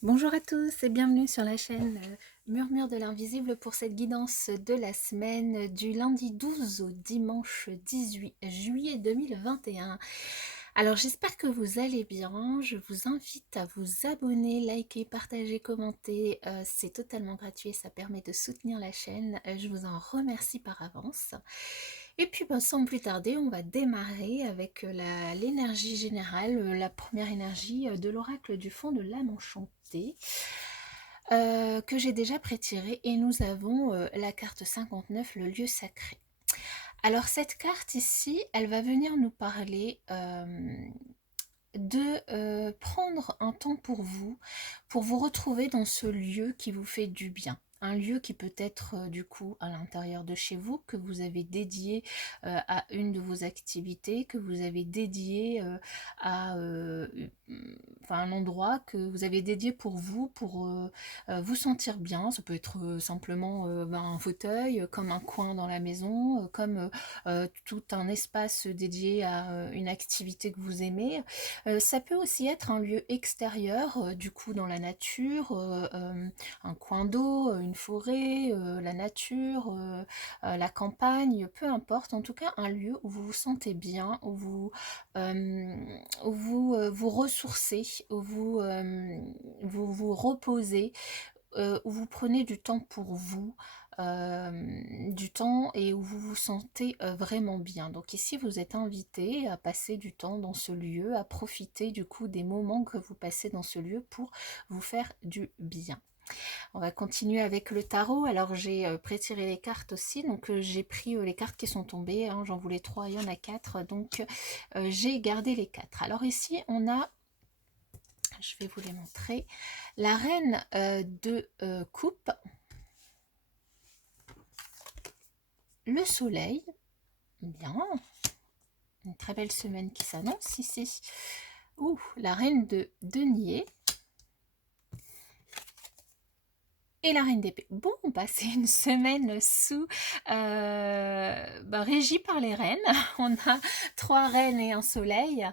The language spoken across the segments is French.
Bonjour à tous et bienvenue sur la chaîne Murmure de l'Invisible pour cette guidance de la semaine du lundi 12 au dimanche 18 juillet 2021. Alors j'espère que vous allez bien, je vous invite à vous abonner, liker, partager, commenter, c'est totalement gratuit et ça permet de soutenir la chaîne, je vous en remercie par avance. Et puis sans plus tarder, on va démarrer avec l'énergie générale, la première énergie de l'oracle du fond de l'âme enchantée, que j'ai déjà prétiré, et nous avons la carte 59, le lieu sacré. Alors cette carte ici, elle va venir nous parler de prendre un temps pour vous retrouver dans ce lieu qui vous fait du bien. Un lieu qui peut être du coup à l'intérieur de chez vous, que vous avez dédié à une de vos activités, que vous avez dédié à enfin, un endroit que vous avez dédié pour vous, pour vous sentir bien. Ça peut être simplement un fauteuil, comme un coin dans la maison, comme tout un espace dédié à une activité que vous aimez. Ça peut aussi être un lieu extérieur, du coup dans la nature, un coin d'eau, une forêt, la nature, la campagne, peu importe, en tout cas un lieu où vous vous sentez bien, euh, où vous vous ressourcez, où vous vous reposez, où vous prenez du temps pour vous, du temps et où vous vous sentez vraiment bien. Donc ici, vous êtes invité à passer du temps dans ce lieu, à profiter du coup des moments que vous passez dans ce lieu pour vous faire du bien. On va continuer avec le tarot. Alors j'ai prétiré les cartes aussi, donc j'ai pris les cartes qui sont tombées, hein. J'en voulais 3, il y en a 4, donc j'ai gardé les 4. Alors ici, on a, je vais vous les montrer, la reine de coupe, le soleil, bien, une très belle semaine qui s'annonce ici. Ouh, la reine de denier et la reine d'épée. Bon, bah, c'est une semaine régie par les reines. On a 3 reines et un soleil.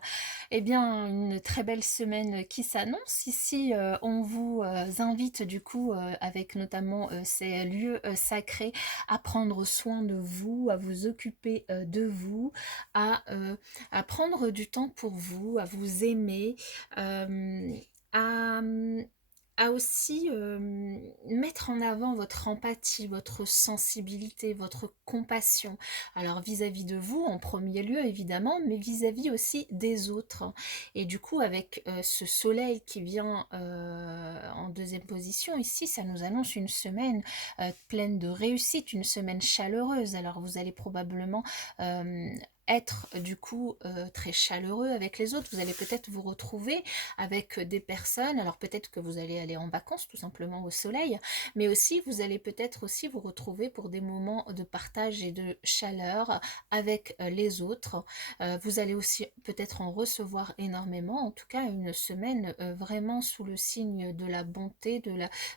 Eh bien, une très belle semaine qui s'annonce. Ici, on vous invite du coup, avec notamment ces lieux sacrés, à prendre soin de vous, à vous occuper de vous, à, euh, à prendre du temps pour vous, à vous aimer, à aussi mettre en avant votre empathie, votre sensibilité, votre compassion. Alors vis-à-vis de vous en premier lieu évidemment, mais vis-à-vis aussi des autres. Et du coup avec ce soleil qui vient en deuxième position ici, ça nous annonce une semaine pleine de réussite, une semaine chaleureuse. Alors vous allez probablement être du coup très chaleureux avec les autres. Vous allez peut-être vous retrouver avec des personnes, alors peut-être que vous allez aller en vacances tout simplement au soleil, mais aussi vous allez peut-être aussi vous retrouver pour des moments de partage et de chaleur avec les autres. Vous allez aussi peut-être en recevoir énormément, en tout cas une semaine vraiment sous le signe de la bonté,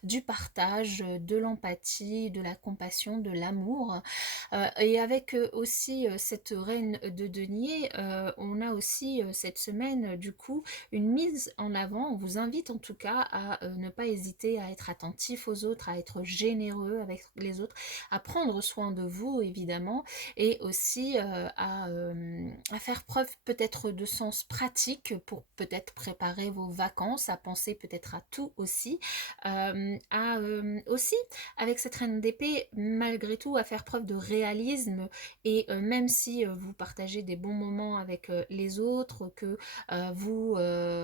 du partage, de l'empathie, de la compassion, de l'amour. Et avec aussi cette reine de denier, on a aussi cette semaine du coup une mise en avant. On vous invite en tout cas à ne pas hésiter à être attentif aux autres, à être généreux avec les autres, à prendre soin de vous évidemment, et aussi à faire preuve peut-être de sens pratique pour peut-être préparer vos vacances, à penser peut-être à tout aussi, aussi avec cette reine d'épée, malgré tout, à faire preuve de réalisme, et même si vous partagez des bons moments avec les autres, que vous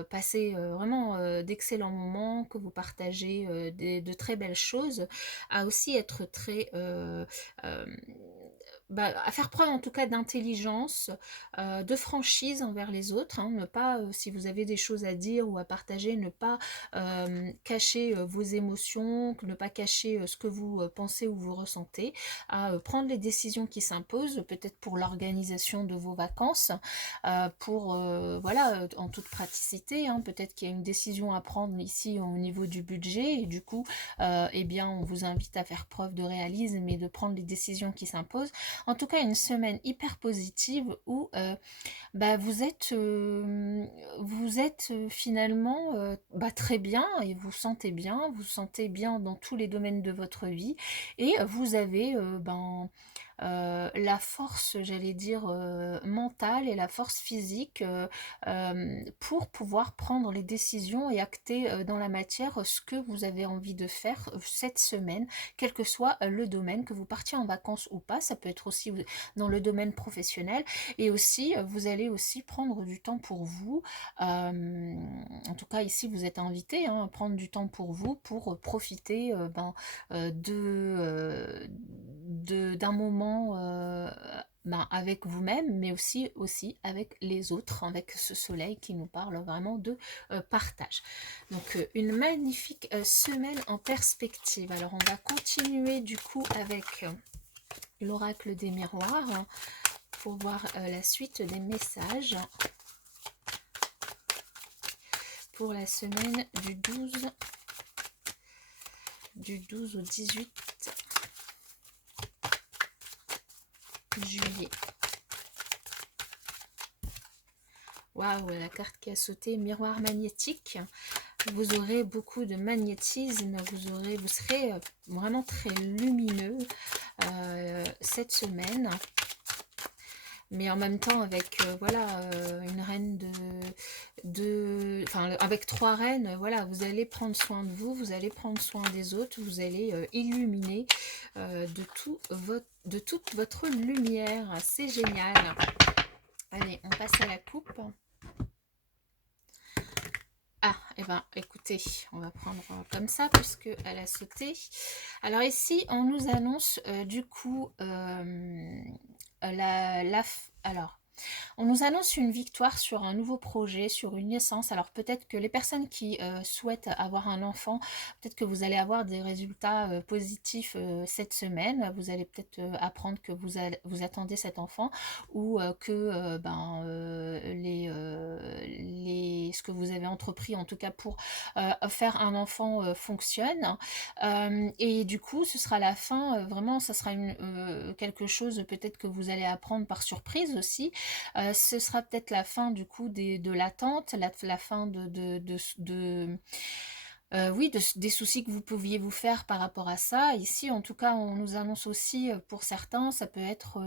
passez vraiment d'excellents moments, que vous partagez de très belles choses, à aussi être très à faire preuve en tout cas d'intelligence, de franchise envers les autres, hein. Ne pas, si vous avez des choses à dire ou à partager, ne pas cacher vos émotions, ne pas cacher ce que vous pensez ou vous ressentez, à prendre les décisions qui s'imposent, peut-être pour l'organisation de vos vacances, pour voilà, en toute praticité, hein. Peut-être qu'il y a une décision à prendre ici au niveau du budget, et du coup eh bien on vous invite à faire preuve de réalisme et de prendre les décisions qui s'imposent En tout cas, une semaine hyper positive où bah, vous êtes finalement très bien et vous sentez bien dans tous les domaines de votre vie et vous avez la force, j'allais dire, mentale et la force physique pour pouvoir prendre les décisions et acter dans la matière ce que vous avez envie de faire cette semaine, quel que soit le domaine, que vous partiez en vacances ou pas. Ça peut être aussi dans le domaine professionnel. Et aussi, vous allez aussi prendre du temps pour vous. En tout cas, ici, vous êtes invité à prendre du temps pour vous, pour profiter d'un moment avec vous-même, mais aussi avec les autres, avec ce soleil qui nous parle vraiment de partage. Donc, une magnifique semaine en perspective. Alors, on va continuer du coup avec l'oracle des miroirs pour voir la suite des messages pour la semaine du 12 au 18 juillet. Waouh, la carte qui a sauté, miroir magnétique. Vous aurez beaucoup de magnétisme, vous serez vraiment très lumineux cette semaine. Mais en même temps avec une reine avec 3 reines, voilà, vous allez prendre soin de vous, vous allez prendre soin des autres, vous allez illuminer de toute votre lumière. C'est génial. Allez, on passe à la coupe. Ah, et écoutez, on va prendre comme ça parce qu'elle a sauté. Alors ici, on nous annonce du coup alors, on nous annonce une victoire sur un nouveau projet, sur une naissance. Alors peut-être que les personnes qui souhaitent avoir un enfant, peut-être que vous allez avoir des résultats positifs cette semaine. Vous allez peut-être apprendre que vous attendez cet enfant ou que ce que vous avez entrepris, en tout cas pour faire un enfant, fonctionne. Et du coup, ce sera la fin, vraiment, ça sera quelque chose peut-être que vous allez apprendre par surprise aussi. Ce sera peut-être la fin du coup de l'attente, la fin des soucis que vous pouviez vous faire par rapport à ça. Ici, en tout cas, on nous annonce aussi, pour certains, ça peut être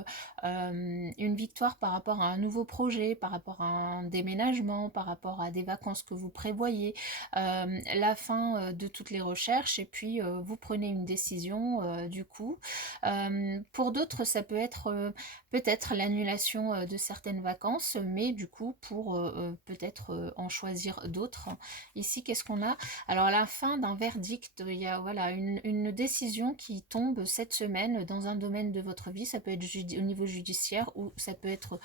une victoire par rapport à un nouveau projet, par rapport à un déménagement, par rapport à des vacances que vous prévoyez, la fin de toutes les recherches, et puis vous prenez une décision du coup. Pour d'autres, ça peut être peut-être l'annulation de certaines vacances, mais du coup, pour peut-être en choisir d'autres. Ici, qu'est-ce qu'on a? Alors, la fin d'un verdict, il y a voilà, une décision qui tombe cette semaine dans un domaine de votre vie. Ça peut être au niveau judiciaire ou ça peut être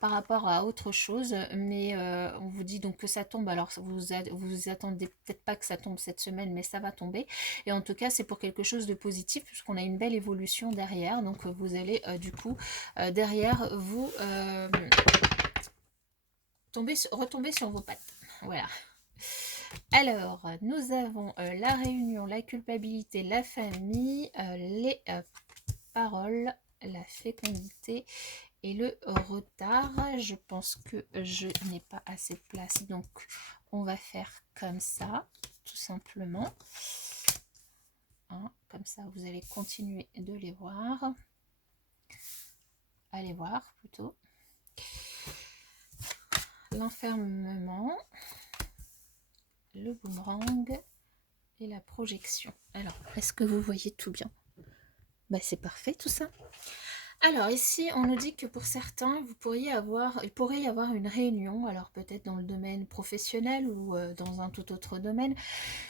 par rapport à autre chose. Mais on vous dit donc que ça tombe. Alors, vous attendez peut-être pas que ça tombe cette semaine, mais ça va tomber. Et en tout cas, c'est pour quelque chose de positif puisqu'on a une belle évolution derrière. Donc, vous allez du coup, derrière, vous retomber sur vos pattes. Voilà. Alors, nous avons la réunion, la culpabilité, la famille, les paroles, la fécondité et le retard. Je pense que je n'ai pas assez de place, donc on va faire comme ça, tout simplement. Comme ça, vous allez continuer de les voir. Allez voir plutôt. L'enfermement, le boomerang et la projection. Alors, est-ce que vous voyez tout bien? C'est parfait tout ça. Alors ici, on nous dit que pour certains, il pourrait y avoir une réunion, alors peut-être dans le domaine professionnel ou dans un tout autre domaine,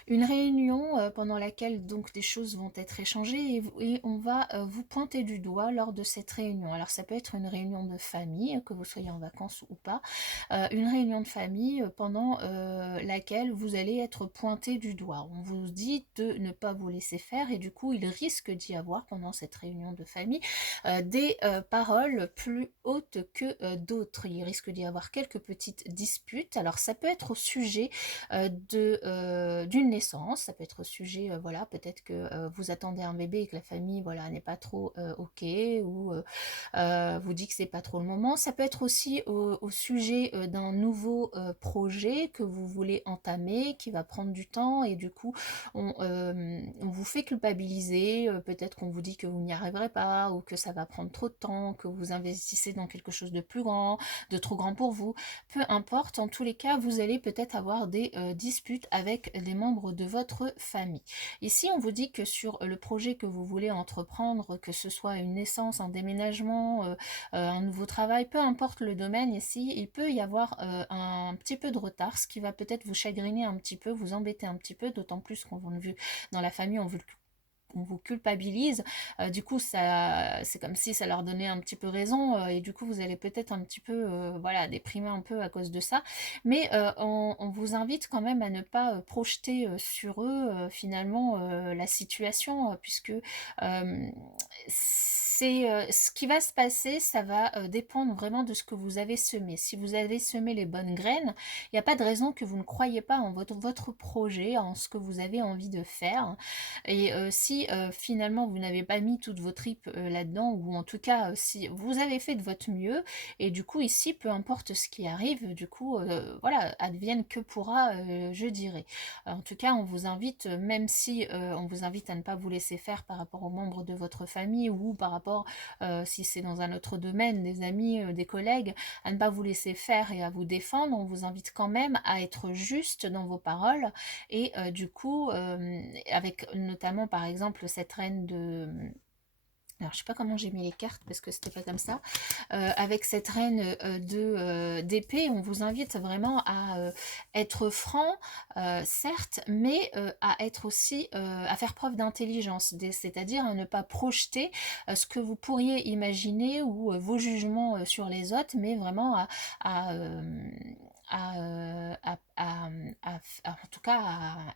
une réunion pendant laquelle donc des choses vont être échangées et on va vous pointer du doigt lors de cette réunion. Alors ça peut être une réunion de famille, que vous soyez en vacances ou pas, une réunion de famille pendant laquelle vous allez être pointé du doigt. On vous dit de ne pas vous laisser faire et du coup il risque d'y avoir pendant cette réunion de famille des des paroles plus hautes que d'autres. Il risque d'y avoir quelques petites disputes. Alors ça peut être au sujet d'une naissance, ça peut être au sujet, voilà, peut-être que vous attendez un bébé et que la famille, voilà, n'est pas trop ok, ou vous dit que c'est pas trop le moment. Ça peut être aussi au sujet d'un nouveau projet que vous voulez entamer, qui va prendre du temps, et du coup on vous fait culpabiliser, peut-être qu'on vous dit que vous n'y arriverez pas, ou que ça va prendre trop de temps, que vous investissez dans quelque chose de plus grand, de trop grand pour vous. Peu importe, en tous les cas, vous allez peut-être avoir des disputes avec des membres de votre famille. Ici, on vous dit que sur le projet que vous voulez entreprendre, que ce soit une naissance, un déménagement, un nouveau travail, peu importe le domaine ici, il peut y avoir un petit peu de retard, ce qui va peut-être vous chagriner un petit peu, vous embêter un petit peu, d'autant plus qu'on vous vu dans la famille, on vous culpabilise, du coup ça c'est comme si ça leur donnait un petit peu raison, et du coup vous allez peut-être un petit peu voilà, déprimer un peu à cause de ça, mais on vous invite quand même à ne pas projeter sur eux finalement la situation, puisque c'est ce qui va se passer, ça va dépendre vraiment de ce que vous avez semé. Si vous avez semé les bonnes graines, il n'y a pas de raison que vous ne croyez pas en votre projet, en ce que vous avez envie de faire. Et si finalement vous n'avez pas mis toutes vos tripes là-dedans, ou en tout cas si vous avez fait de votre mieux, et du coup ici, peu importe ce qui arrive, du coup voilà, advienne que pourra, je dirais. En tout cas, on vous invite, même si on vous invite à ne pas vous laisser faire par rapport aux membres de votre famille, ou par rapport, si c'est dans un autre domaine, des amis, des collègues, à ne pas vous laisser faire et à vous défendre, on vous invite quand même à être juste dans vos paroles, et du coup, avec notamment par exemple cette reine de... Alors, je sais pas comment j'ai mis les cartes parce que c'était pas comme ça. Avec cette reine d'épée, on vous invite vraiment à être franc, certes, mais à être aussi, à faire preuve d'intelligence, c'est-à-dire à ne pas projeter ce que vous pourriez imaginer, ou vos jugements sur les autres, mais vraiment à, en tout cas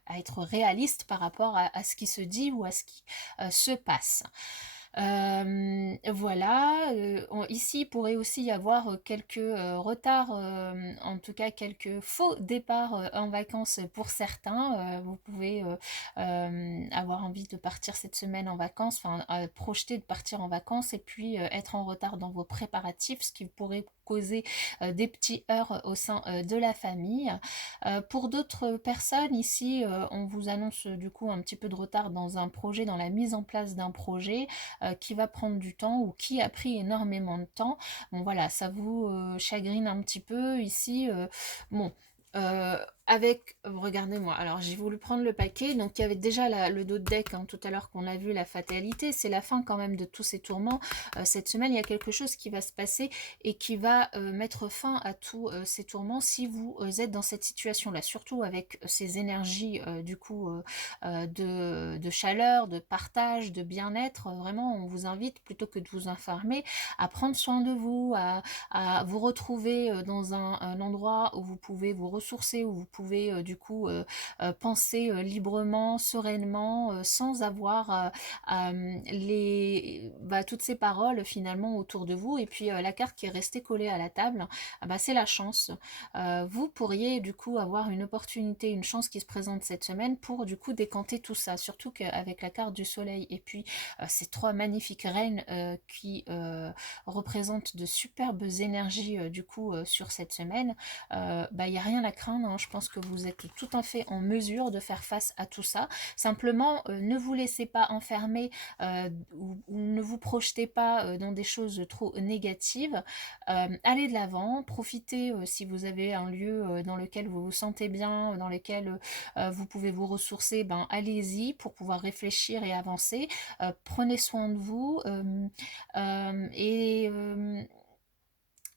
à être réaliste par rapport à ce qui se dit, ou à ce qui se passe. Voilà, ici il pourrait aussi y avoir quelques retards, en tout cas quelques faux départs en vacances pour certains. Vous pouvez avoir envie de partir cette semaine en vacances, enfin projeter de partir en vacances, et puis être en retard dans vos préparatifs, ce qui pourrait causer des petits heurts au sein de la famille. Pour d'autres personnes, ici on vous annonce du coup un petit peu de retard dans un projet, dans la mise en place d'un projet qui va prendre du temps, ou qui a pris énormément de temps. Bon voilà, ça vous chagrine un petit peu ici. Bon, avec, regardez-moi, alors j'ai voulu prendre le paquet, donc il y avait déjà le dos de deck tout à l'heure qu'on a vu, la fatalité, c'est la fin quand même de tous ces tourments. Cette semaine, il y a quelque chose qui va se passer et qui va mettre fin à tous ces tourments si vous êtes dans cette situation-là, surtout avec ces énergies du coup de chaleur, de partage, de bien-être. Vraiment, on vous invite, plutôt que de vous enfermer, à prendre soin de vous, à vous retrouver dans un endroit où vous pouvez vous ressourcer, où vous pouvez du coup penser librement, sereinement, sans avoir toutes ces paroles finalement autour de vous. Et puis la carte qui est restée collée à la table, c'est la chance. Vous pourriez du coup avoir une opportunité, une chance qui se présente cette semaine pour du coup décanter tout ça, surtout qu'avec la carte du soleil et puis ces trois magnifiques reines qui représentent de superbes énergies du coup sur cette semaine, il n'y a rien à craindre, hein. Je pense que vous êtes tout à fait en mesure de faire face à tout ça. Simplement, ne vous laissez pas enfermer, ou ne vous projetez pas dans des choses trop négatives. Allez de l'avant, profitez si vous avez un lieu dans lequel vous vous sentez bien, dans lequel vous pouvez vous ressourcer, allez-y pour pouvoir réfléchir et avancer. Prenez soin de vous,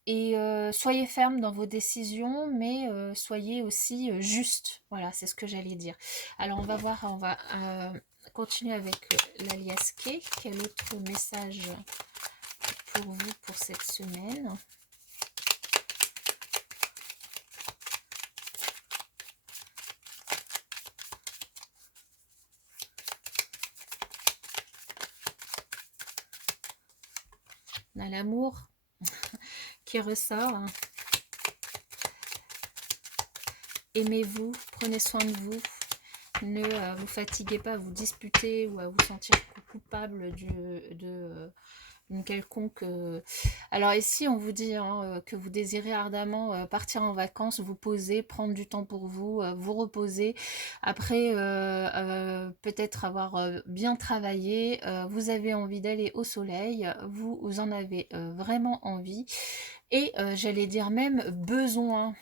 et soyez ferme dans vos décisions, mais soyez aussi juste. Voilà, c'est ce que j'allais dire. Alors on va voir, on va continuer avec l'alias K. Quel autre message pour vous pour cette semaine? On a l'amour qui ressort. Aimez-vous, prenez soin de vous. Ne vous fatiguez pas à vous disputer ou à vous sentir coupable d'une quelconque... Alors ici, on vous dit hein, que vous désirez ardemment partir en vacances, vous poser, prendre du temps pour vous, vous reposer. Après, peut-être avoir bien travaillé, vous avez envie d'aller au soleil, vous en avez vraiment envie. Et j'allais dire même besoin.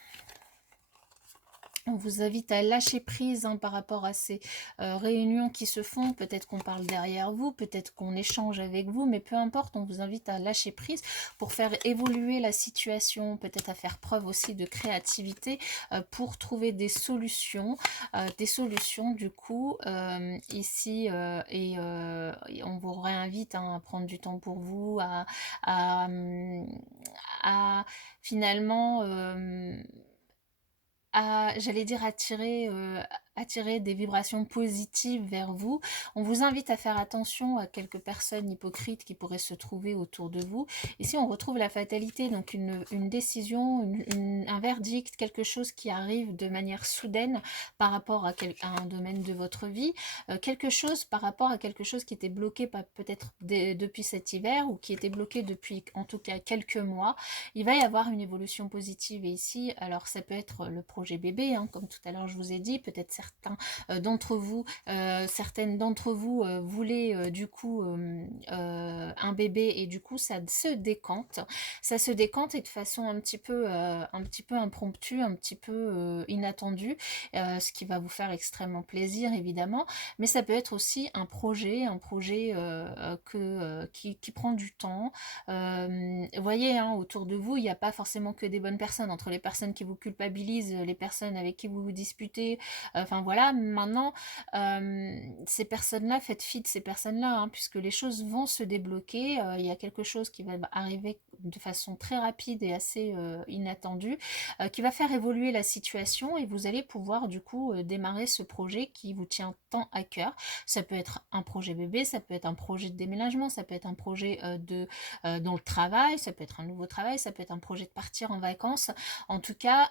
On vous invite à lâcher prise hein, par rapport à ces réunions qui se font. Peut-être qu'on parle derrière vous, peut-être qu'on échange avec vous, mais peu importe, on vous invite à lâcher prise pour faire évoluer la situation, peut-être à faire preuve aussi de créativité pour trouver des solutions du coup ici et on vous réinvite hein, à prendre du temps pour vous, à finalement j'allais dire attirer des vibrations positives vers vous. On vous invite à faire attention à quelques personnes hypocrites qui pourraient se trouver autour de vous. Ici, on retrouve la fatalité, donc une décision, un verdict, quelque chose qui arrive de manière soudaine par rapport à un domaine de votre vie, quelque chose par rapport à quelque chose qui était bloqué peut-être depuis cet hiver ou qui était bloqué depuis en tout cas quelques mois. Il va y avoir une évolution positive et ici, alors ça peut être le projet bébé, hein, comme tout à l'heure je vous ai dit, peut-être certaines d'entre vous voulaient du coup un bébé et du coup ça se décante et de façon un petit peu impromptue, un petit peu inattendue, ce qui va vous faire extrêmement plaisir évidemment, mais ça peut être aussi un projet qui prend du temps. Voyez, hein, autour de vous, il n'y a pas forcément que des bonnes personnes. Entre les personnes qui vous culpabilisent, les personnes avec qui vous vous disputez, enfin voilà, maintenant, ces personnes-là, faites fi de ces personnes-là, hein, puisque les choses vont se débloquer. Il y a quelque chose qui va arriver de façon très rapide et assez inattendue, qui va faire évoluer la situation et vous allez pouvoir du coup démarrer ce projet qui vous tient tant à cœur. Ça peut être un projet bébé, ça peut être un projet de déménagement, ça peut être un projet dans le travail, ça peut être un nouveau travail, ça peut être un projet de partir en vacances. En tout cas,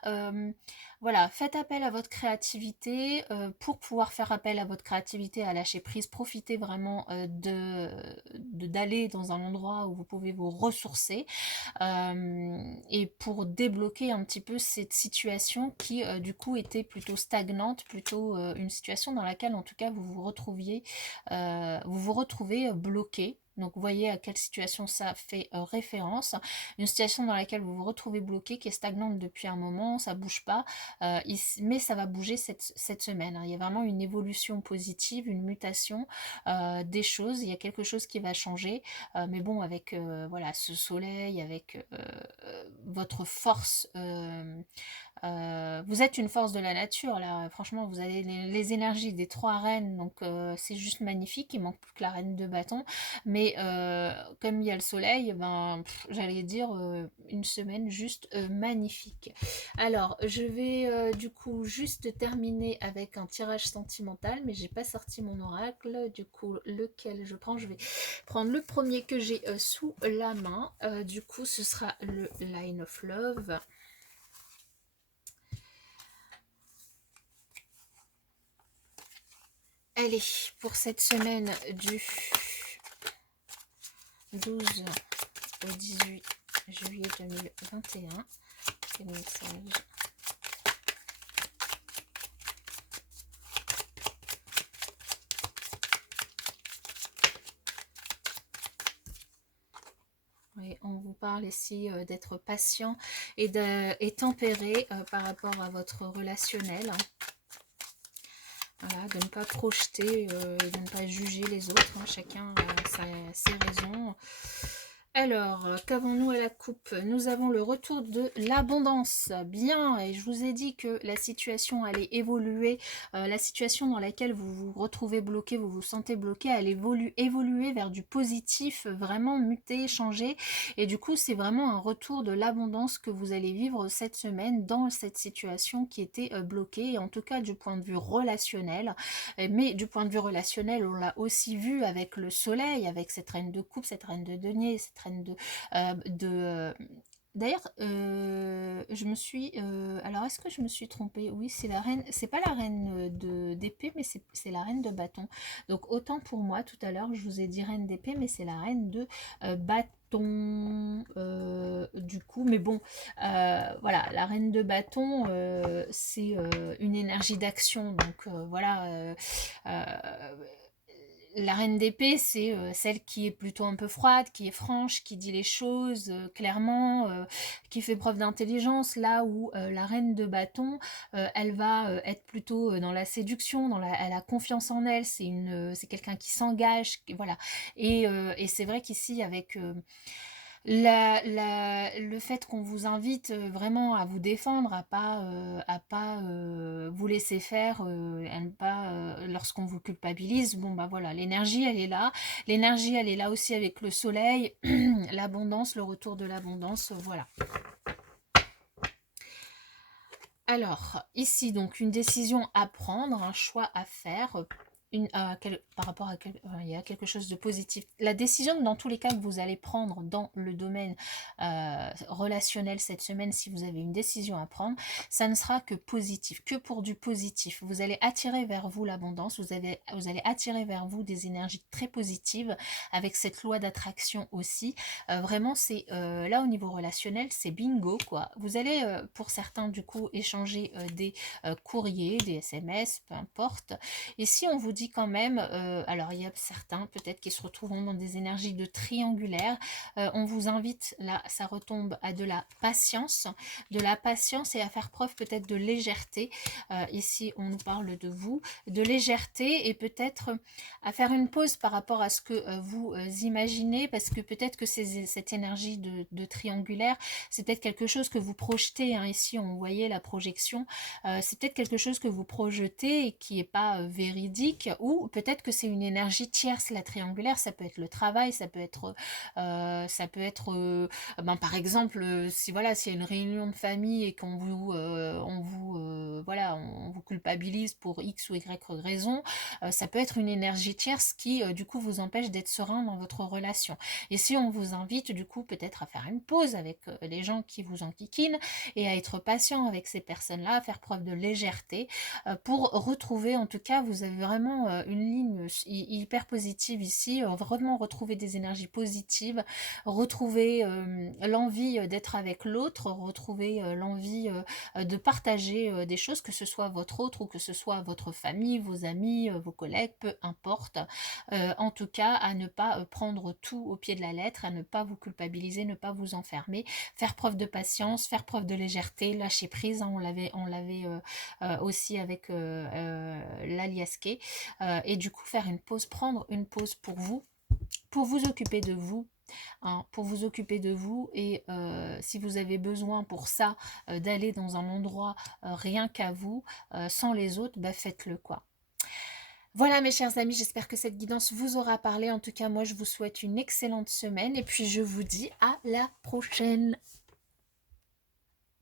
voilà, faites appel à votre créativité pour pouvoir faire appel à votre créativité, à lâcher prise, profitez vraiment d'aller dans un endroit où vous pouvez vous ressourcer et pour débloquer un petit peu cette situation qui du coup était plutôt stagnante, plutôt une situation dans laquelle en tout cas vous vous retrouvez bloqué. Donc vous voyez à quelle situation ça fait référence. Une situation dans laquelle vous vous retrouvez bloqué, qui est stagnante depuis un moment, ça bouge pas, mais ça va bouger cette semaine. Hein. Il y a vraiment une évolution positive, une mutation des choses. Il y a quelque chose qui va changer. Mais bon, avec voilà, ce soleil, avec votre force vous êtes une force de la nature, là. Franchement, vous avez les énergies des trois reines, donc c'est juste magnifique. Il manque plus que la reine de bâton. Mais comme il y a le soleil, ben, j'allais dire une semaine juste magnifique. Alors, je vais du coup juste terminer avec un tirage sentimental, mais j'ai pas sorti mon oracle. Du coup, lequel je prends? Je vais prendre le premier que j'ai sous la main. Du coup, ce sera le Line of Love. Allez, pour cette semaine du 12 au 18 juillet 2021, quel message? Oui, on vous parle ici d'être patient et tempéré par rapport à votre relationnel. Voilà, de ne pas projeter, de ne pas juger les autres. Hein. Chacun a ses raisons. Alors, qu'avons-nous à la coupe? Nous avons le retour de l'abondance. Bien, et je vous ai dit que la situation allait évoluer. La situation dans laquelle vous vous retrouvez bloqué, vous vous sentez bloqué, elle évoluer vers du positif, vraiment muter, changer. Et du coup, c'est vraiment un retour de l'abondance que vous allez vivre cette semaine dans cette situation qui était bloquée. Et en tout cas, du point de vue relationnel. Mais du point de vue relationnel, on l'a aussi vu avec le soleil, avec cette reine de coupe, cette reine de denier, cette reine d'ailleurs, je me suis... alors, est-ce que je me suis trompée? Oui, c'est la reine... C'est pas la reine d'épée, mais c'est la reine de bâton. Donc, autant pour moi, tout à l'heure, je vous ai dit reine d'épée, mais c'est la reine de bâton, du coup. Mais bon, voilà, la reine de bâton, c'est une énergie d'action. Donc, voilà... euh, la reine d'épée, c'est celle qui est plutôt un peu froide, qui est franche, qui dit les choses clairement, qui fait preuve d'intelligence, là où la reine de bâton, elle va être plutôt dans la séduction, elle a confiance en elle, c'est quelqu'un qui s'engage, voilà. Et c'est vrai qu'ici, avec le fait qu'on vous invite vraiment à vous défendre, à pas vous laisser faire, à ne pas, lorsqu'on vous culpabilise, bon bah voilà, l'énergie elle est là. L'énergie elle est là aussi avec le soleil, l'abondance, le retour de l'abondance, voilà. Alors, ici, donc, une décision à prendre, un choix à faire, par rapport à il y a quelque chose de positif. La décision, dans tous les cas, que vous allez prendre dans le domaine relationnel cette semaine, si vous avez une décision à prendre, ça ne sera que positif, que pour du positif. Vous allez attirer vers vous l'abondance, vous allez attirer vers vous des énergies très positives, avec cette loi d'attraction aussi. Vraiment, c'est là au niveau relationnel, c'est bingo quoi. Vous allez pour certains du coup échanger des courriers, des SMS, peu importe. Et si on vous dit quand même, alors il y a certains peut-être qui se retrouveront dans des énergies de triangulaire, on vous invite, là ça retombe à de la patience et à faire preuve peut-être de légèreté. Ici on nous parle de vous, de légèreté et peut-être à faire une pause par rapport à ce que vous imaginez, parce que peut-être que cette énergie de triangulaire, c'est peut-être quelque chose que vous projetez, hein. Ici on voyait la projection, c'est peut-être quelque chose que vous projetez et qui n'est pas véridique, ou peut-être que c'est une énergie tierce. La triangulaire, ça peut être le travail, ben, par exemple, si voilà, s'il y a une réunion de famille et voilà, on vous culpabilise pour X ou Y raison, ça peut être une énergie tierce qui du coup vous empêche d'être serein dans votre relation. Et si on vous invite du coup peut-être à faire une pause avec les gens qui vous enquiquinent et à être patient avec ces personnes-là, à faire preuve de légèreté pour retrouver, en tout cas vous avez vraiment une ligne hyper positive ici, vraiment retrouver des énergies positives, retrouver l'envie d'être avec l'autre, retrouver l'envie de partager des choses, que ce soit votre autre ou que ce soit votre famille, vos amis, vos collègues, peu importe. En tout cas, à ne pas prendre tout au pied de la lettre, à ne pas vous culpabiliser, ne pas vous enfermer, faire preuve de patience, faire preuve de légèreté, lâcher prise, hein, on l'avait aussi avec l'aliasqué, et du coup faire une pause, prendre une pause pour vous occuper de vous, hein, pour vous occuper de vous. Et si vous avez besoin pour ça d'aller dans un endroit rien qu'à vous, sans les autres, bah faites-le quoi. Voilà mes chers amis, j'espère que cette guidance vous aura parlé. En tout cas, moi je vous souhaite une excellente semaine et puis je vous dis à la prochaine.